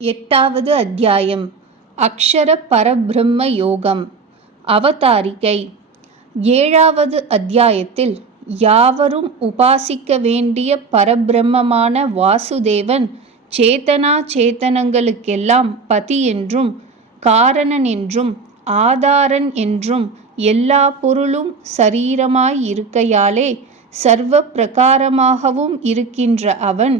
எட்டாவது அத்தியாயம். அக்ஷர பரபிரம்ம யோகம். அவதாரிகை. ஏழாவது அத்தியாயத்தில் யாவரும் உபாசிக்க வேண்டிய பரபிரம்மமான வாசுதேவன் சேதனா சேதனங்களுக்கெல்லாம் பதி என்றும் காரணன் என்றும் ஆதாரன் என்றும் எல்லா பொருளும் சரீரமாய் இருக்கையாலே சர்வ பிரகாரமாகவும் இருக்கின்ற அவன்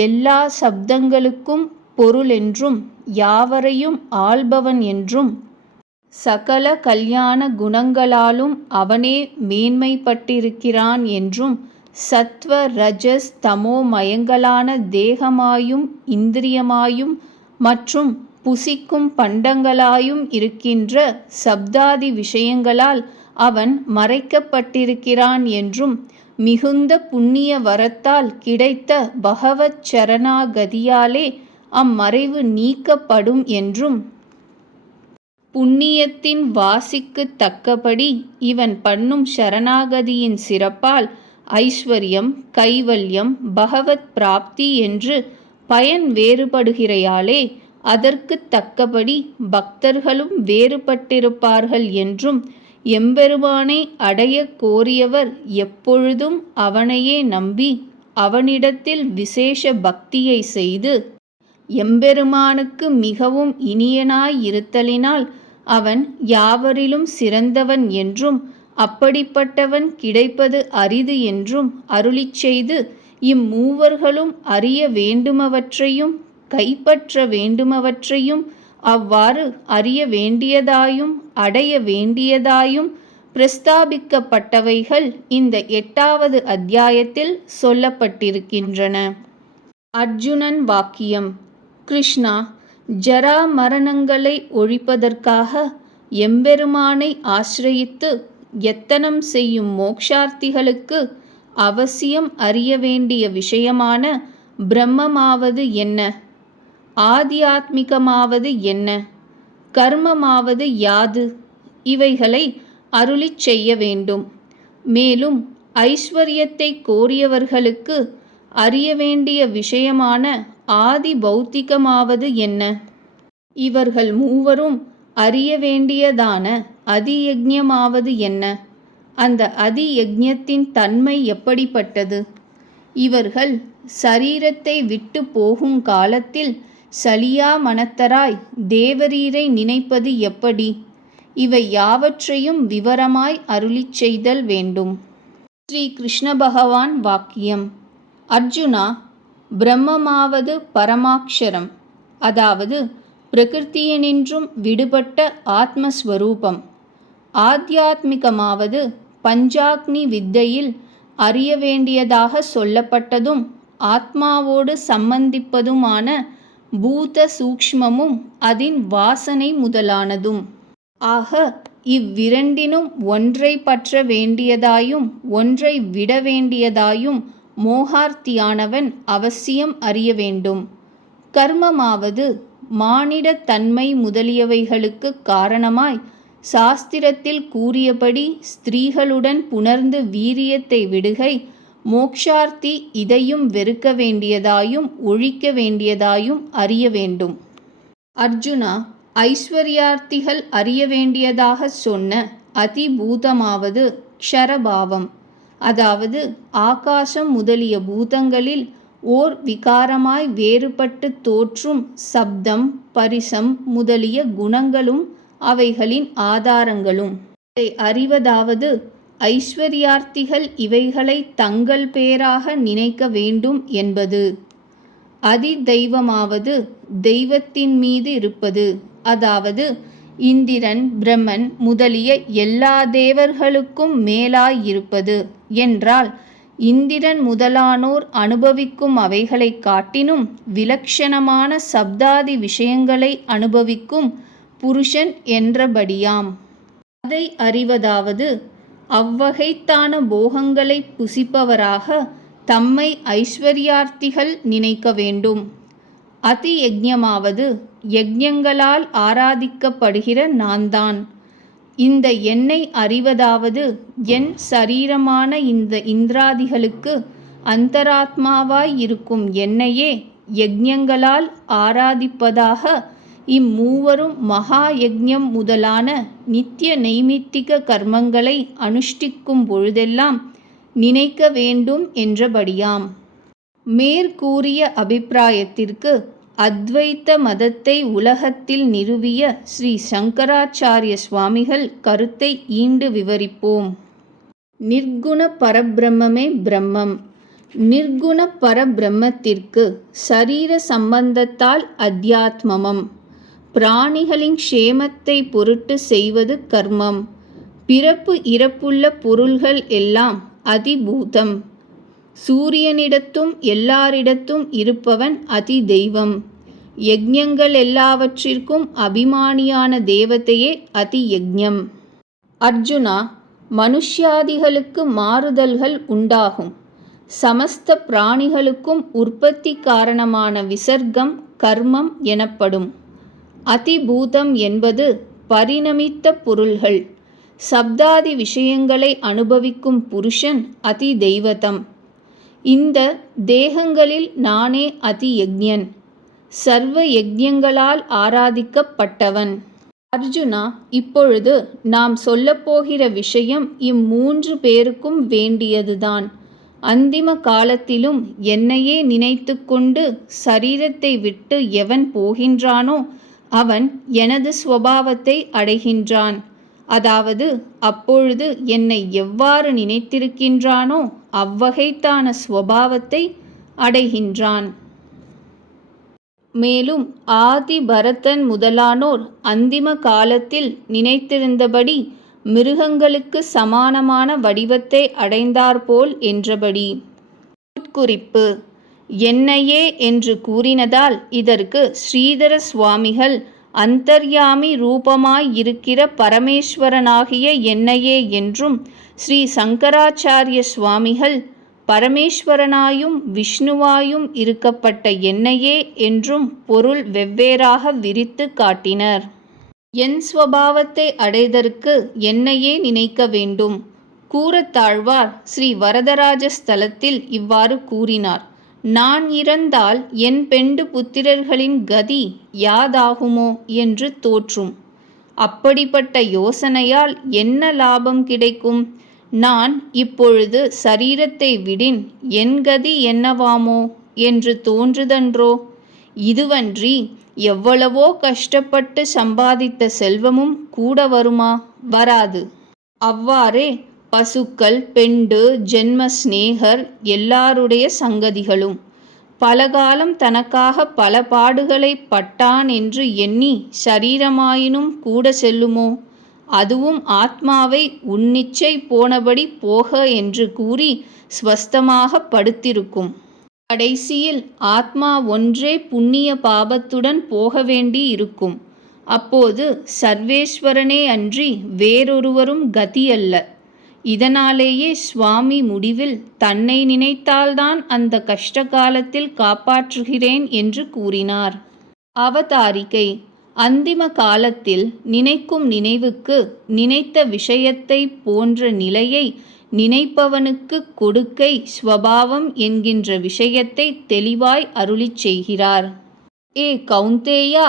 எல்லா சப்தங்களுக்கும் பொருளென்றும் யாவரையும் ஆள்பவன் என்றும் சகல கல்யாண குணங்களாலும் அவனே மேன்மைப்பட்டிருக்கிறான் என்றும் சத்வ ரஜஸ் தமோ மயங்களான தேகமாயும் இந்திரியமாயும் மற்றும் புசிக்கும் பண்டங்களாயும் இருக்கின்ற சப்தாதி விஷயங்களால் அவன் மறைக்கப்பட்டிருக்கிறான் என்றும் மிகுந்த புண்ணிய வரத்தால் கிடைத்த பகவத் சரணாகதியாலே அம்மறைவு நீக்கப்படும் என்றும் புண்ணியத்தின் வாசிக்கு தக்கபடி இவன் பண்ணும் சரணாகதியின் சிறப்பால் ஐஸ்வர்யம் கைவல்யம் பகவத் பிராப்தி என்று பயன் வேறுபடுகிறையாலே அதற்கு தக்கபடி பக்தர்களும் வேறுபட்டிருப்பார்கள் என்றும் எம்பெருமானை அடைய கோரியவர் எப்பொழுதும் அவனையே நம்பி அவனிடத்தில் விசேஷ பக்தியை செய்து எம்பெருமானுக்கு மிகவும் இனியனாயிருத்தலினால் அவன் யாவரிலும் சிறந்தவன் என்றும் அப்படிப்பட்டவன் கிடைப்பது அரிது என்றும் அருளிச் செய்து இம்மூவர்களும் அறிய வேண்டுமவற்றையும் கைப்பற்ற வேண்டுமவற்றையும் அவ்வாறு அறிய வேண்டியதாயும் அடைய வேண்டியதாயும் பிரஸ்தாபிக்கப்பட்டவைகள் இந்த எட்டாவது அத்தியாயத்தில் சொல்லப்பட்டிருக்கின்றன. அர்ஜுனன் வாக்கியம். கிருஷ்ணா ஜரா மரணங்களை ஒழிப்பதற்காக எம்பெருமானை ஆசிரயித்து எத்தனம் செய்யும் மோக்ஷார்த்திகளுக்கு அவசியம் அறிய வேண்டிய விஷயமான பிரம்மமாவது என்ன? ஆத்தியாத்மிகமாவது என்ன? கர்மமாவது யாது? இவைகளை அருளிச் செய்ய வேண்டும். மேலும் ஐஸ்வர்யத்தை கோரியவர்களுக்கு அறிய வேண்டிய விஷயமான ஆதி பௌத்திகமாவது என்ன? இவர்கள் மூவரும் அறிய வேண்டியதான அதியஜ்ஞமாவது என்ன? அந்த அதியஜத்தின் தன்மை எப்படிப்பட்டது? இவர்கள் சரீரத்தை விட்டு போகும் காலத்தில் சலியா மனத்தராய் தேவரீரை நினைப்பது எப்படி? இவை யாவற்றையும் விவரமாய் அருளிச் செய்தல் வேண்டும். ஸ்ரீ கிருஷ்ண பகவான் வாக்கியம். அர்ஜுனா பிரம்மமாவது பரமாக்ஷரம் அதாவது பிரகிருத்தியனின்றும் விடுபட்ட ஆத்மஸ்வரூபம். ஆத்தியாத்மிகமாவது பஞ்சாக்னி வித்தையில் அறிய வேண்டியதாக சொல்லப்பட்டதும் ஆத்மாவோடு சம்பந்திப்பதுமான பூத சூக்ஷ்மமும் அதன் வாசனை முதலானதும். ஆக இவ்விரண்டினும் ஒன்றை பற்ற வேண்டியதாயும் ஒன்றை விட வேண்டியதாயும் மோகார்த்தியானவன் அவசியம் அறிய வேண்டும். கர்மமாவது மானிடத் தன்மை முதலியவைகளுக்கு காரணமாய் சாஸ்திரத்தில் கூறியபடி ஸ்திரீகளுடன் புணர்ந்து வீரியத்தை விடுகை மோக்ஷார்த்தி இதையும் வெறுக்க வேண்டியதாயும் ஒழிக்க வேண்டியதாயும் அறிய வேண்டும். அர்ஜுனா ஐஸ்வர்யார்த்திகள் அறிய வேண்டியதாக சொன்ன அதிபூதமாவது க்ஷரபாவம். அதாவது ஆகாசம் முதலிய பூதங்களில் ஓர் விகாரமாய் வேறுபட்டு தோற்றும் சப்தம் பரிசம் முதலிய குணங்களும் அவைகளின் ஆதாரங்களும். இதை அறிவதாவது ஐஸ்வர்யார்த்திகள் இவைகளை தங்கள் பேராக நினைக்க வேண்டும் என்பது. அதி தெய்வமாவது தெய்வத்தின் மீது இருப்பது. அதாவது இந்திரன் பிரம்மன் முதலிய எல்லா தேவர்களுக்கும் மேலாயிருப்பது என்றால் இந்திரன் முதலானோர் அனுபவிக்கும் அவைகளைக் காட்டினும் விலக்ஷணமான சப்தாதி விஷயங்களை அனுபவிக்கும் புருஷன் என்றபடியாம். அதை அறிவதாவது அவ்வகைத்தான போகங்களை புசிப்பவராக தம்மை ஐஸ்வர்யார்த்திகள் நினைக்க வேண்டும். அதி யஜ்யமாவது யஜ்யங்களால் ஆராதிக்கப்படுகிற நான்தான் இந்த எண்ணை அறிவதாவது என் சரீரமான இந்த இந்திராதிகளுக்கு அந்தராத்மாவாய் இருக்கும் என்னையே யஜ்யங்களால் ஆராதிப்பதாக இம்மூவரும் மகா யஜ்யம் முதலான நித்திய நைமித்திக கர்மங்களை அனுஷ்டிக்கும் பொழுதெல்லாம் நினைக்க வேண்டும் என்றபடியாம். மேற்கூறிய அபிப்பிராயத்திற்கு அத்வைத்த மதத்தை உலகத்தில் நிறுவிய ஸ்ரீ சங்கராச்சாரிய சுவாமிகள் கருத்தை ஈண்டு விவரிப்போம். நிர்குண பரபிரம்மே பிரம்மம். நிர்குண பரபிரம்மத்திற்கு சரீர சம்பந்தத்தால் அத்தியாத்மமம். பிராணிகளின் க்ஷேமத்தை பொருட்டு செய்வது கர்மம். பிறப்பு இறப்புள்ள பொருள்கள் எல்லாம் அதிபூதம். சூரியனிடத்தும் எல்லாரிடத்தும் இருப்பவன் அதி தெய்வம் யஜ்ஞங்கள் எல்லாவற்றிற்கும் அபிமானியான தேவத்தையே அதி யஜ்ஞம் அர்ஜுனா மனுஷ்யாதிகளுக்கு மாறுதல்கள் உண்டாகும். சமஸ்த பிராணிகளுக்கும் உற்பத்தி காரணமான விசர்க்கம் கர்மம் எனப்படும். அதிபூதம் என்பது பரிணமித்த பொருள்கள். சப்தாதி விஷயங்களை அனுபவிக்கும் புருஷன் அதி தெய்வதம் இந்த தேகங்களில் நானே அதி யஜ்ஞன் சர்வ யஜ்யங்களால் ஆராதிக்கப்பட்டவன். அர்ஜுனா இப்பொழுது நாம் சொல்லப்போகிற விஷயம் இம்மூன்று பேருக்கும் வேண்டியதுதான். அந்திம காலத்திலும் என்னையே நினைத்து கொண்டு சரீரத்தை விட்டு எவன் போகின்றானோ அவன் எனது ஸ்வபாவத்தை அடைகின்றான். அதாவது அப்பொழுது என்னை எவ்வாறு நினைத்திருக்கின்றானோ அவ்வகைத்தான ஸ்வபாவத்தை அடைகின்றான். மேலும் ஆதி பரதன் முதலானோர் அந்திம காலத்தில் நினைத்திருந்தபடி மிருகங்களுக்கு சமானமான வடிவத்தை அடைந்தார்போல் என்றபடி. உட்குறிப்பு. என்னையே என்று கூறினதால் இதற்கு ஸ்ரீதர சுவாமிகள் அந்தர்யாமி ரூபமாய் இருக்கிற பரமேஸ்வரனாகிய என்னையே என்றும் ஸ்ரீ சங்கராச்சாரிய சுவாமிகள் பரமேஸ்வரனாயும் விஷ்ணுவாயும் இருக்கப்பட்ட என்னையே என்றும் பொருள் வெவ்வேறாக விரித்து காட்டினர். என் ஸ்வபாவத்தை அடைதற்கு என்னையே நினைக்க வேண்டும் கூறத்தாழ்வார் ஸ்ரீ வரதராஜ ஸ்தலத்தில் இவ்வாறு கூறினார். நான் இறந்தால் என் பெண்டு புத்திரர்களின் கதி யாதாகுமோ என்று தோற்றும். அப்படிப்பட்ட யோசனையால் என்ன லாபம் கிடைக்கும்? நான் இப்பொழுது சரீரத்தை விடின் என் கதி என்னவாமோ என்று தோன்றுதன்றோ? இதுவன்றி எவ்வளவோ கஷ்டப்பட்டு சம்பாதித்த செல்வமும் கூட வருமா? வராது. அவ்வாறே பசுக்கள் பெண்டு ஜென்ம ஸ்நேகர் எல்லாருடைய சங்கதிகளும். பலகாலம் தனக்காக பல பாடுகளை பட்டான் என்று எண்ணி சரீரமாயினும் கூட செல்லுமோ? அதுவும் ஆத்மாவை உன்னிச்சை போனபடி போக என்று கூறி ஸ்வஸ்தமாக படுத்திருக்கும். கடைசியில் ஆத்மா ஒன்றே புண்ணிய பாபத்துடன் போக வேண்டி இருக்கும். அப்போது சர்வேஸ்வரனே அன்றி வேறொருவரும் கதி அல்ல. இதனாலேயே சுவாமி முடிவில் தன்னை நினைத்தால்தான் அந்த கஷ்ட காலத்தில் காப்பாற்றுகிறேன் என்று கூறினார். அவதாரிகை அந்திம காலத்தில் நினைக்கும் நினைவுக்கு நினைத்த விஷயத்தை போன்ற நிலையை நினைப்பவனுக்கு கொடுக்கை ஸ்வபாவம் என்கின்ற விஷயத்தை தெளிவாய் அருளிச் செய்கிறார். ஏ கவுந்தேயா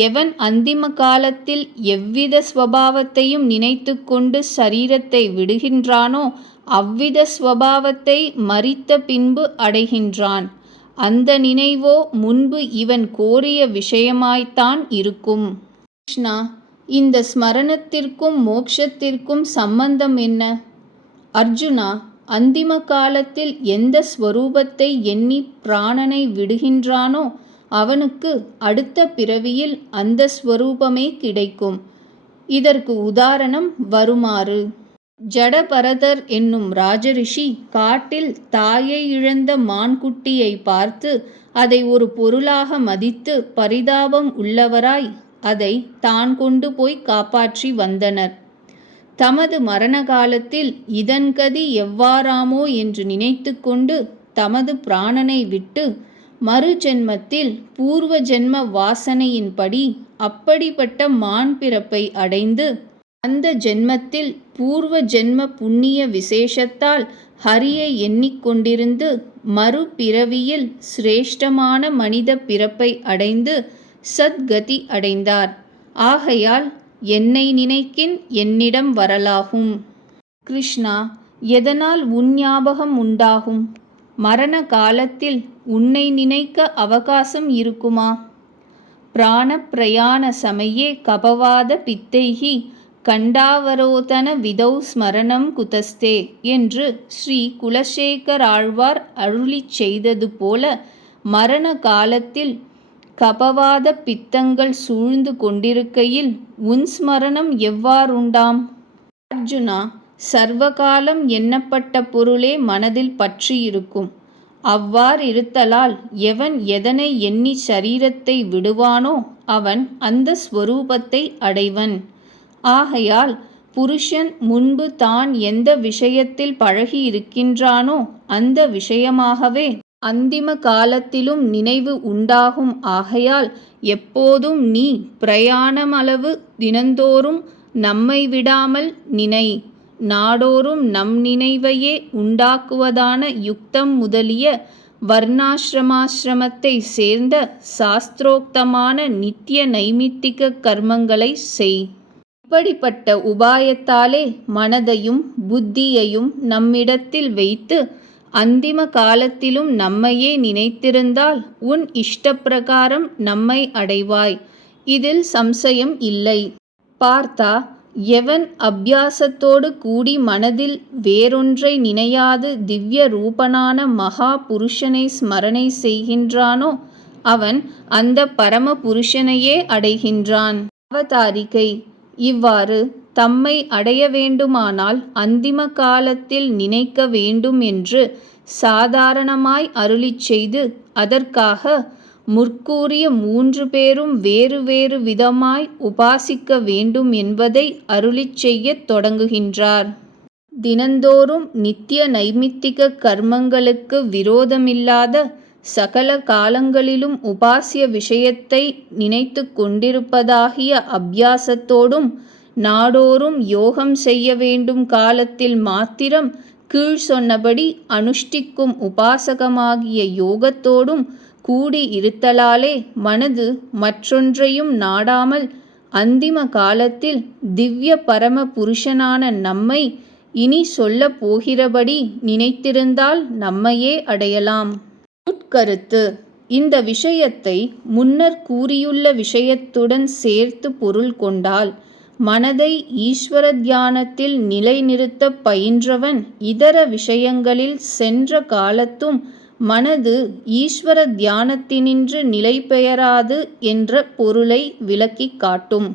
எவன் அந்திம காலத்தில் எவ்வித ஸ்வபாவத்தையும் நினைத்து கொண்டு சரீரத்தை விடுகின்றானோ அவ்வித ஸ்வபாவத்தை மறித்த பின்பு அடைகின்றான். அந்த நினைவோ முன்பு இவன் கோரிய விஷயமாய்த்தான் இருக்கும். கிருஷ்ணா இந்த ஸ்மரணத்திற்கும் மோக்ஷத்திற்கும் சம்பந்தம் என்ன? அர்ஜுனா அந்திம காலத்தில் எந்த ஸ்வரூபத்தை எண்ணி பிராணனை விடுகின்றானோ அவனுக்கு அடுத்த பிறவியில் அந்த ஸ்வரூபமே கிடைக்கும். இதற்கு உதாரணம் வருமாறு. ஜடபரதர் என்னும் ராஜரிஷி காட்டில் தாயை இழந்த மான்குட்டியை பார்த்து அதை ஒரு பொருளாக மதித்து பரிதாபம் உள்ளவராய் அதை தான் கொண்டு போய் காப்பாற்றி வந்தனர். தமது மரண காலத்தில் இதன் கதி எவ்வாறாமோ என்று நினைத்து கொண்டு தமது பிராணனை விட்டு மறு ஜென்மத்தில் பூர்வ ஜென்ம வாசனையின்படி அப்படிப்பட்ட மான் பிறப்பை அடைந்து அந்த ஜென்மத்தில் பூர்வ ஜென்ம புண்ணிய விசேஷத்தால் ஹரியை எண்ணிக்கொண்டிருந்து மறுபிறவியில் சிரேஷ்டமான மனித பிறப்பை அடைந்து சத்கதி அடைந்தார். ஆகையால் என்னை நினைக்கின் என்னிடம் வரலாகும். கிருஷ்ணா எதனால் உன் ஞாபகம் உண்டாகும்? மரண காலத்தில் உன்னை நினைக்க அவகாசம் இருக்குமா? பிராணப்பிரயாண சமயே கபவாத பித்தைகி கண்டாவரோதன விதௌ ஸ்மரணம் குதஸ்தே என்று ஸ்ரீ குலசேகர் ஆழ்வார் அருளிச் செய்தது போல மரண காலத்தில் கபவாத பித்தங்கள் சூழ்ந்து கொண்டிருக்கையில் உன் ஸ்மரணம் எவ்வாறுண்டாம்? அர்ஜுனா சர்வகாலம் எண்ணப்பட்ட பொருளே மனதில் பற்றியிருக்கும். அவ்வாறிருத்தலால் எவன் எதனை எண்ணி சரீரத்தை விடுவானோ அவன் அந்த ஸ்வரூபத்தை அடைவன். ஆகையால் புருஷன் முன்பு தான் எந்த விஷயத்தில் பழகி இருக்கின்றானோ அந்த விஷயமாகவே அந்திம காலத்திலும் நினைவு உண்டாகும். ஆகையால் எப்போதும் நீ பிரயாணமளவு தினந்தோறும் நம்மை விடாமல் நினை. நாடோறும் நம் நினைவையே உண்டாக்குவதான யுக்தம் முதலிய வர்ணாசிரமாசிரமத்தை சேர்ந்த சாஸ்திரோக்தமான நித்திய நைமித்திக கர்மங்களை செய். இப்படிப்பட்ட உபாயத்தாலே மனதையும் புத்தியையும் நம்மிடத்தில் வைத்து அந்திம காலத்திலும் நம்மையே நினைத்திருந்தால் உன் இஷ்டப்பிரகாரம் நம்மை அடைவாய். இதில் சம்சயம் இல்லை. பார்த்தா எவன் அபியாசத்தோடு கூடி மனதில் வேறொன்றை நினையாது திவ்ய ரூபனான மகா புருஷனை ஸ்மரணை செய்கின்றானோ அவன் அந்த பரம புருஷனையே அடைகின்றான். அவதாரிகை இவ்வாறு தம்மை அடைய வேண்டுமானால் அந்திம காலத்தில் நினைக்க வேண்டும் என்று சாதாரணமாய் அருளிச் செய்து அதற்காக முற்கூறிய மூன்று பேரும் வேறு வேறு விதமாய் உபாசிக்க வேண்டும் என்பதை அருளிச் செய்யத் தொடங்குகின்றார். தினந்தோறும் நித்திய நைமித்திக கர்மங்களுக்கு விரோதமில்லாத சகல காலங்களிலும் உபாசிய விஷயத்தை நினைத்து கொண்டிருப்பதாகிய அபியாசத்தோடும் நாடோறும் யோகம் செய்ய வேண்டும் காலத்தில் மாத்திரம் கீழ் சொன்னபடி அனுஷ்டிக்கும் உபாசகமாகிய யோகத்தோடும் கூடி இருத்தலாலே மனது மற்றொன்றையும் நாடாமல் அந்திம காலத்தில் திவ்ய பரம புருஷனான நம்மை இனி சொல்லப் போகிறபடி நினைத்திருந்தால் நம்மையே அடையலாம். உட்கருத்து இந்த விஷயத்தை முன்னர் கூறியுள்ள விஷயத்துடன் சேர்த்து பொருள் கொண்டால் மனதை ஈஸ்வர தியானத்தில் நிலைநிறுத்த பயின்றவன் இதர விஷயங்களில் சென்ற காலத்தும் மனது ஈஸ்வர தியானத்தினின்று நிலை பெயராது என்ற பொருளை விளக்கிக் காட்டும்.